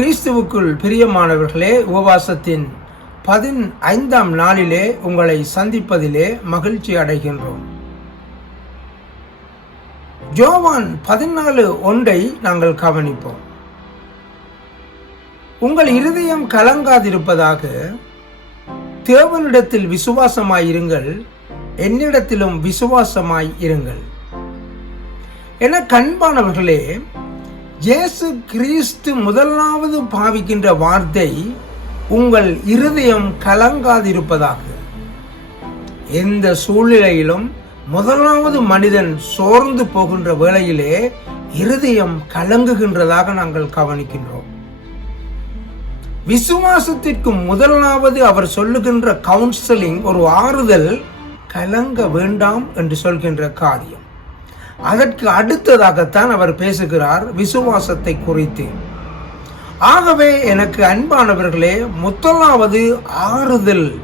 கிறிஸ்துவுக்குள் பிரியமானவர்களே உபவாசத்தின் பதின் ஐந்தாம் நாளிலே உங்களை சந்திப்பதிலே மகிழ்ச்சி அடைகின்றோம். ஜோவான் பதினாலு ஒன்றை நாங்கள் கவனிப்போம். உங்கள் இருதயம் கலங்காதிருப்பதாக தேவனிடத்தில் விசுவாசமாயிருங்கள் என்னிடத்திலும் விசுவாசமாய் இருங்கள். என கண்பானவர்களே இயேசு கிறிஸ்து முதலாவது பாவிக்கின்ற வார்த்தை உங்கள் இருதயம் கலங்காதிருப்பதாக. எந்த சூழ்நிலையிலும் முதலாவது மனிதன் சோர்ந்து போகின்ற வேளையிலே இருதயம் கலங்குகின்றதாக நாங்கள் கவனிக்கின்றோம். விசுவாசத்திற்கு முதலாவது அவர் சொல்லுகின்ற கவுன்சிலிங் ஒரு ஆறுதல் கலங்க வேண்டாம் என்று சொல்கின்ற காரியம். அதற்கு அடுத்ததாகத்தான் அவர் பேசுகிறார் விசுவாசத்தை குறித்து. ஆகவே எனக்கு அன்பானவர்களே முதலாவது ஆறுதல்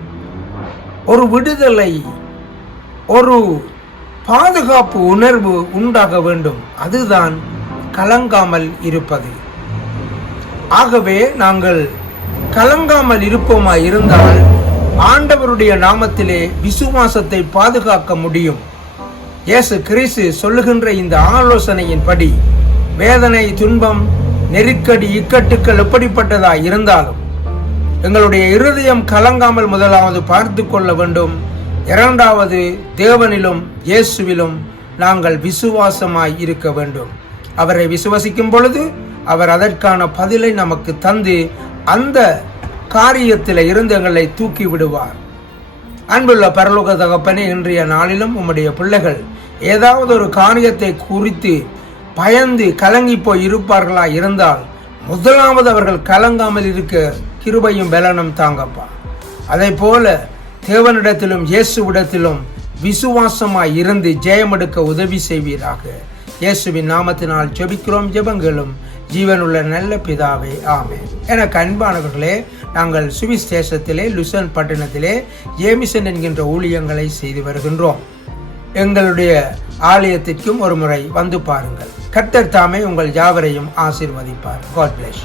ஒரு விடுதலை ஒரு பாதுகாப்பு உணர்வு உண்டாக வேண்டும். அதுதான் கலங்காமல் இருப்பது. ஆகவே நாங்கள் கலங்காமல் இருப்போமா இருந்தால் ஆண்டவருடைய நாமத்திலே விசுவாசத்தை பாதுகாக்க முடியும். இயேசு கிறிஸ்து சொல்லுகின்ற இந்த ஆலோசனையின்படி வேதனை துன்பம் நெருக்கடி இக்கட்டுக்கள் எப்படிப்பட்டதா இருந்தாலும் எங்களுடைய இருதயம் கலங்காமல் முதலாவது பார்த்து கொள்ள வேண்டும். இரண்டாவது தேவனிலும் இயேசுவிலும் நாங்கள் விசுவாசமாய் இருக்க வேண்டும். அவரை விசுவசிக்கும் பொழுது அவர் அதற்கான பதிலை நமக்கு தந்து அந்த காரியத்தில் இருந்து எங்களை தூக்கி விடுவார். அன்புள்ள பரலோக தகப்பனே இன்றைய நாளிலும் உம்முடைய பிள்ளைகள் ஏதாவது ஒரு காரியத்தை குறித்து பயந்து கலங்கி போய் இருப்பார்களா இருந்தால் முதலாவது அவர்கள் கலங்காமல் இருக்க கிருபையும் பலனும் தாங்கப்பா. அதே போல தேவனிடத்திலும் இயேசுவிடத்திலும் விசுவாசமாய் இருந்து ஜெயமெடுக்க உதவி செய்வீராக. இயேசுவின் நாமத்தினால் ஜெபிக்கிறோம் ஜெபங்களும். ஜீவனுள்ள நல்ல பிதாவே ஆமே எனக்கு அன்பானவர்களே நாங்கள் சுவிசேஷத்திலே லுசன் பட்டணத்திலே ஏமிசன் என்கின்ற ஊழியங்களை செய்து வருகின்றோம். எங்களுடைய ஆலயத்திற்கும் ஒரு முறை வந்து பாருங்கள். கர்த்தர் தாமே உங்கள் யாவரையும் ஆசிர்வதிப்பார். God plus